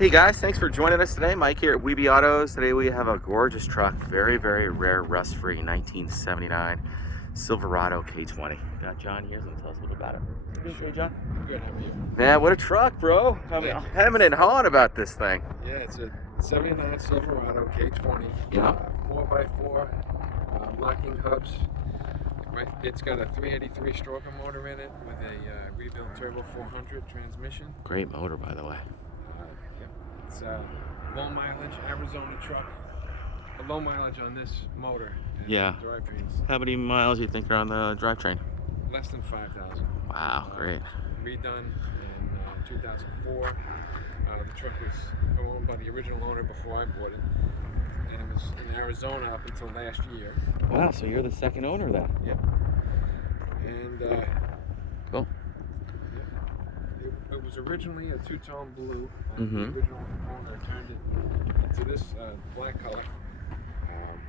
Hey guys, thanks for joining us today. Mike here at Weeby Autos. Today we have a gorgeous truck, very, very rare, rust-free 1979 Silverado K20. Got John here, so tell us a little about it. Hey John. Good, how are you? Man, what a truck, bro. I mean, hemming and hawing about this thing. Yeah, it's a 79 Silverado K20. Yeah. 4x4, locking hubs. It's got a 383 stroker motor in it with a rebuilt turbo 400 transmission. Great motor, by the way. Yeah. It's a low mileage Arizona truck. A low mileage on this motor. Yeah. Drivetrains. How many miles do you think are on the drivetrain? Less than 5,000. Wow, great. Redone in 2004. The truck was owned by the original owner before I bought it. And it was in Arizona up until last year. Wow, so you're the second owner then? Yep. And cool. It was originally a two-tone blue. Mm-hmm. The original owner turned it into this black color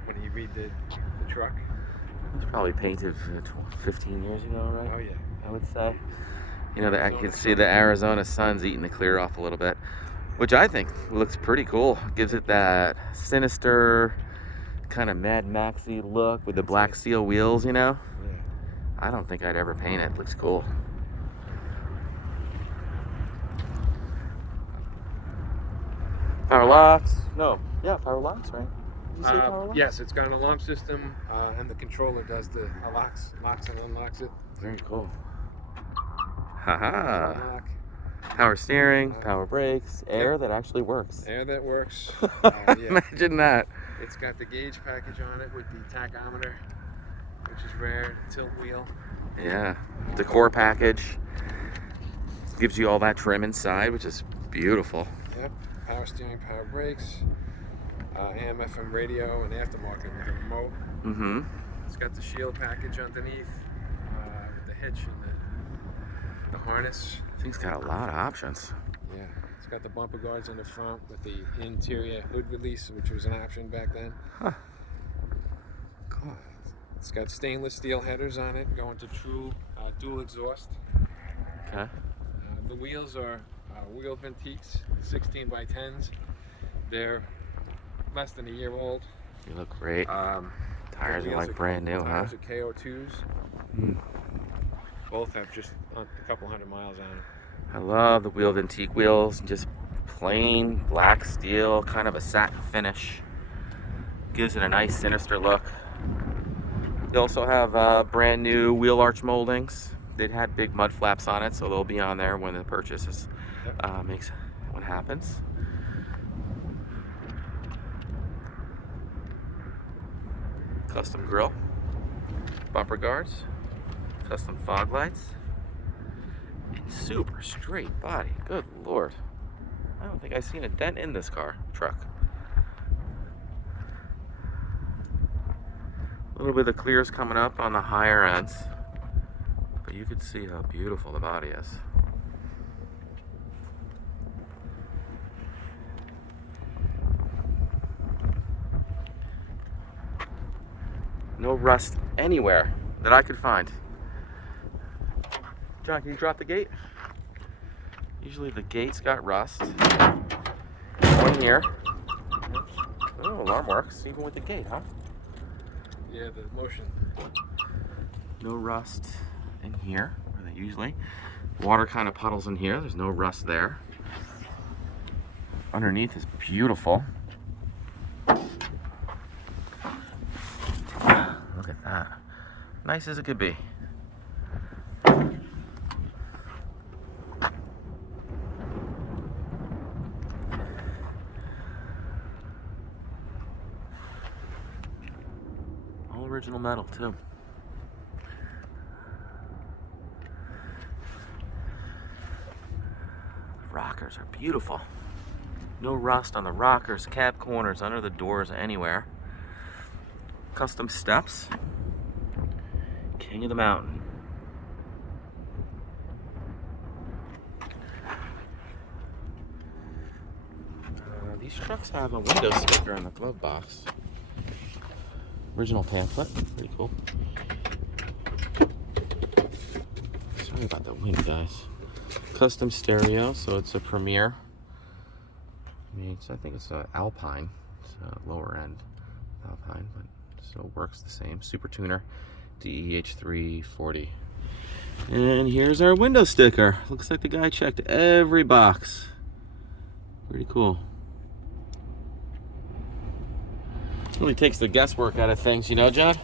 when he redid the truck. It's probably painted 15 years ago, right? Oh yeah. I would say. You know, I can see the Arizona sun's eating the clear off a little bit, which I think looks pretty cool. Gives it that sinister, kind of Mad Maxy look with the black steel wheels, you know? Yeah. I don't think I'd ever paint it. Looks cool. Power locks? No. Yeah, power locks, right? Did you say power locks? Yes, it's got an alarm system, and the controller does the locks and unlocks it. Very cool. Haha. Unlock. Power steering, power brakes, air that actually works. Air that works. Yeah. Imagine that. It's got the gauge package on it with the tachometer, which is rare, tilt wheel. Yeah, Decor package. Gives you all that trim inside, which is beautiful. Yep, power steering, power brakes, AM, FM radio, and aftermarket with the remote. Mm-hmm. It's got the shield package underneath, with the hitch and the harness. Thing's got a lot of options. Yeah, it's got the bumper guards in the front with the interior hood release, which was an option back then. Huh. Cool. It's got stainless steel headers on it, going to true dual exhaust. Okay. The wheels are wheel Vintiques, 16 by 10s. They're less than a year old. You look great. Tires are like brand new, huh? Tires are KO2s. Mm. Both have just a couple hundred miles on them. I love the wheel Vintique wheels. Just plain black steel, kind of a satin finish. Gives it a nice sinister look. They also have brand new wheel arch moldings. They'd had big mud flaps on it, so they'll be on there when the purchase is, when it happens. Custom grille, bumper guards, custom fog lights, and super straight body. Good Lord. I don't think I've seen a dent in this truck. A little bit of clears coming up on the higher ends, but you can see how beautiful the body is. No rust anywhere that I could find. John, can you drop the gate? Usually the gate's got rust. One here. Oh, alarm works even with the gate, huh? Yeah, the motion. No rust in here, where they usually. Water kind of puddles in here. There's no rust there. Underneath is beautiful. Look at that. Nice as it could be. All original metal too. The rockers are beautiful. No rust on the rockers, cab corners, under the doors, anywhere. Custom steps. King of the mountain. These trucks have a window sticker in the glove box. Original pamphlet, pretty cool. Sorry about the wind, guys. Custom stereo, so it's a Premier. I mean, I think it's Alpine. It's a lower end Alpine, but still works the same. Super Tuner DEH 340. And here's our window sticker. Looks like the guy checked every box. Pretty cool. Really takes the guesswork out of things, you know, John?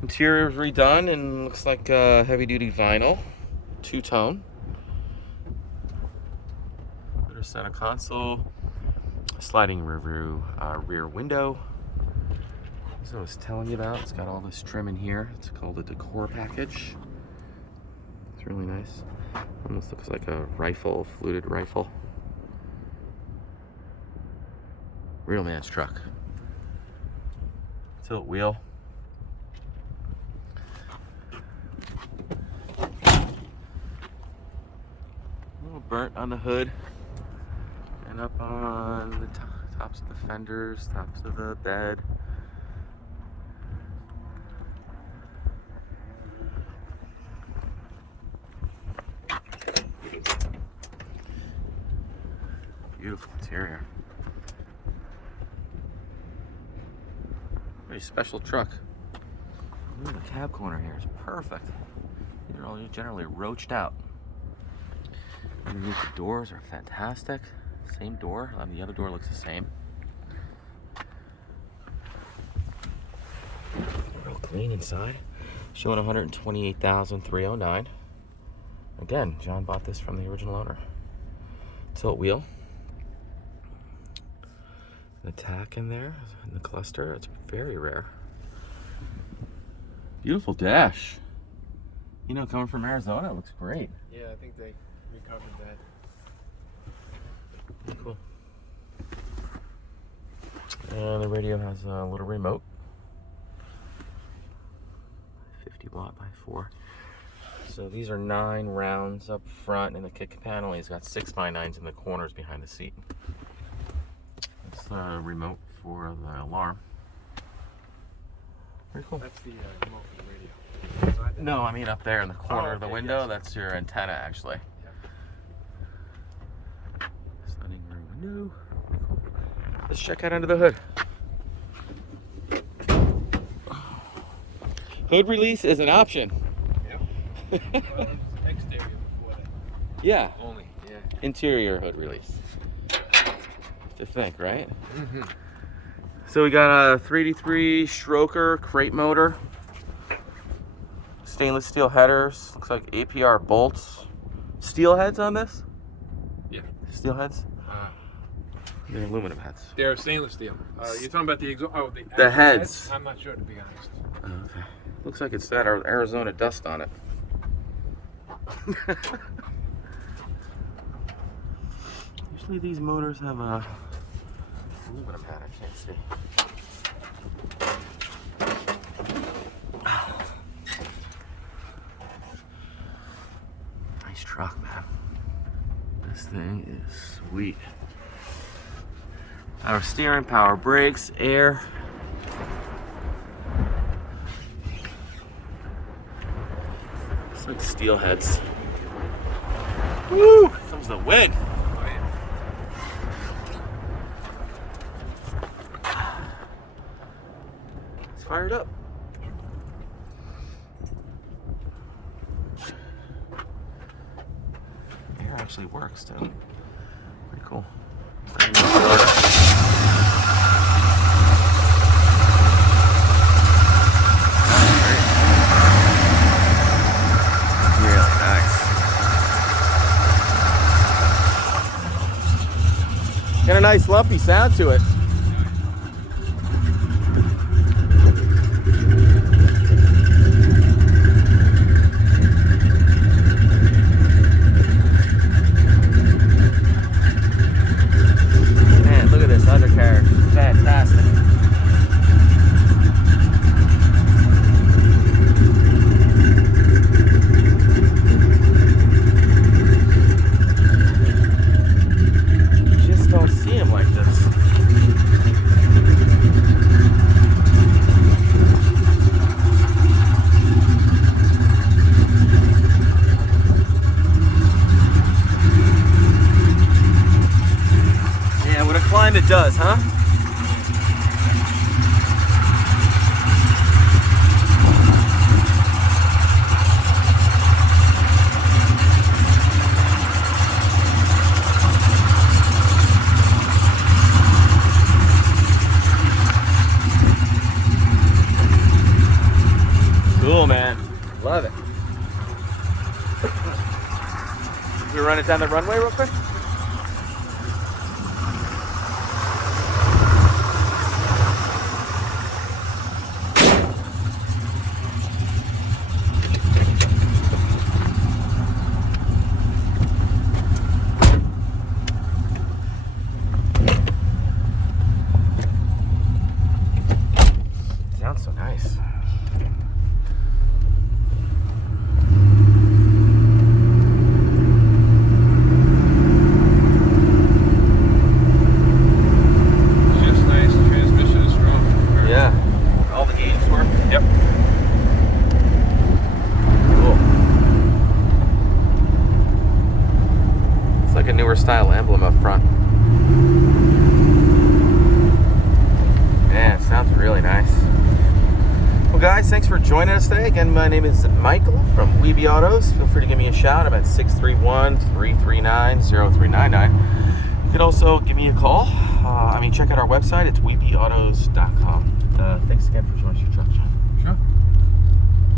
Interior is redone and looks like heavy duty vinyl, two-tone. Better center console, sliding rear window. As I was telling you about, it's got all this trim in here. It's called a Decor package. It's really nice. Almost looks like a rifle, fluted rifle. Real man's truck. Tilt wheel. A little burnt on the hood. And up on the tops of the fenders, tops of the bed. Beautiful interior. Very special truck. Ooh, the cab corner here is perfect. These are all generally roached out. Underneath the doors are fantastic. Same door. The other door looks the same. Real clean inside. Showing 128,309. Again, John bought this from the original owner. Tilt wheel. The tack in there in the cluster, it's very rare. Beautiful dash. You know, coming from Arizona, it looks great. Yeah, I think they recovered that. Cool. And the radio has a little remote. 50 watt by 4. So these are 9 rounds up front in the kick panel. He's got 6x9s in the corners behind the seat. That's the remote for the alarm. Very cool. That's the remote for the radio. No, I mean up there in the corner of the okay, window. yes. That's your antenna, actually. Yeah. Sliding rear window. Let's check out under the hood. Hood release is an option. Yep. Well, it was exterior before that. Yeah. Only, yeah. Interior hood release. To think, right? Mm-hmm. So we got a 3D3 stroker crate motor. Stainless steel headers. Looks like APR bolts. Steel heads on this? Yeah. Steel heads? They're aluminum heads. They're stainless steel. You're talking about the the heads. I'm not sure, to be honest. Okay. Looks like it's that Arizona dust on it. Usually these motors have a aluminum head. I can't see. Nice truck, man. This thing is sweet. Power steering, power brakes, air. It's like steel heads. Woo! Here comes the wind. It's fired up. Air actually works too. Pretty cool. Got a nice lumpy sound to it. Man, look at this undercarriage. Fantastic. Don't see him like this. Kinda does, huh? Cool, man. Love it. We run it down the runway real quick? Sounds so nice. Style emblem up front. Yeah, it sounds really nice. Well guys, thanks for joining us today. Again, my name is Michael from Weeby Autos. Feel free to give me a shout. I'm at 631-339-0399. You can also give me a call. Check out our website. It's weebyautos.com. Thanks again for joining us.